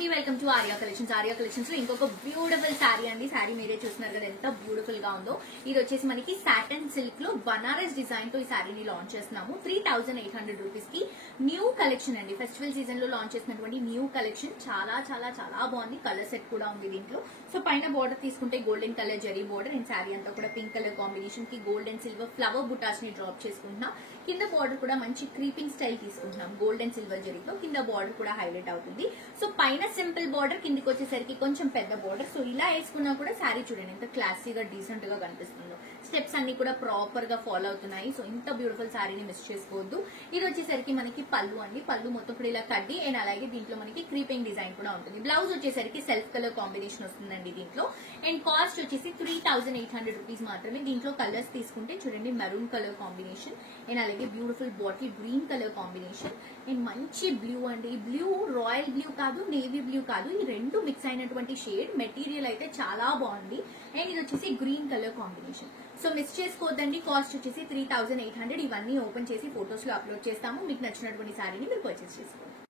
అండి, welcome to Arya collections. Arya collections లో ఇంకొక బ్యూటిఫుల్ శారీ అండి. శారీ మీరే చూస్తున్నారు కదా ఎంత బ్యూటిఫుల్ గా ఉందో. ఇది వచ్చేసి మనకి సాటన్ సిల్క్ లో బనారస్ డిజైన్ తో ఈ శారీని లాంచ్ చేస్తున్నాము. 3800 రూపీస్ కి న్యూ కలెక్షన్ అండి. ఫెస్టివల్ సీజన్ లో లాంచ్ చేసినటువంటి న్యూ కలెక్షన్. చాలా చాలా చాలా బాగుంది. కలర్ సెట్ కూడా ఉంది దీంట్లో. సో పైన బోర్డర్ తీసుకుంటే golden colour zari border and sari అంతా కూడా పింక్ కలర్ కాంబినేషన్ కి గోల్డ్ అండ్ సిల్వర్ ఫ్లవర్ బుటాస్ ని డ్రాప్ చేసుకుంటున్నాం. కింద బార్డర్ కూడా మంచి క్రీపింగ్ స్టైల్ తీసుకుంటున్నాం. గోల్డ్ అండ్ సిల్వర్ జరీతో కింద బార్డర్ కూడా హైలైట్ అవుతుంది. సో పైన సింపుల్ బార్డర్, కిందికి వచ్చేసరికి కొంచెం పెద్ద బార్డర్. సో ఇలా వేసుకున్నా కూడా శారీ చూడండి ఎంత క్లాసీగా డీసెంట్ గా కనిపిస్తుందో. స్టెప్స్ అన్ని కూడా ప్రాపర్ గా ఫాలో అవుతున్నాయి. సో ఇంత బ్యూటిఫుల్ శారీని మిస్ చేసుకోవద్దు. ఇది వచ్చేసరికి మనకి పళ్ళు అండి. పళ్ళు మొత్తం కూడా ఇలా కడ్డి అండ్ అలాగే దీంట్లో మనకి క్రీపింగ్ డిజైన్ కూడా ఉంటుంది. బ్లౌజ్ వచ్చేసరికి సెల్ఫ్ కలర్ కాంబినేషన్ వస్తుందండి దీంట్లో. అండ్ కాస్ట్ వచ్చేసి 3800 రూపీస్ మాత్రమే. దీంట్లో కలర్స్ తీసుకుంటే చూడండి మెరూన్ కలర్ కాంబినేషన్ అండ్ అలాగే beautiful bottle green colour combination and మంచి బ్లూ అండి. బ్లూ రాయల్ బ్లూ కాదు, నేవీ బ్లూ కాదు, ఈ రెండు మిక్స్ అయినటువంటి షేడ్. మెటీరియల్ అయితే చాలా బాగుంది అండ్ ఇది వచ్చేసి green colour combination. So miss చేసుకోవద్దండి. కాస్ట్ వచ్చేసి 3800. ఇవన్నీ ఓపెన్ చేసి ఫొటోస్ లో అప్లోడ్ చేస్తాము. మీకు నచ్చినటువంటి శారీని మీరు పర్చేస్ చేసుకోండి.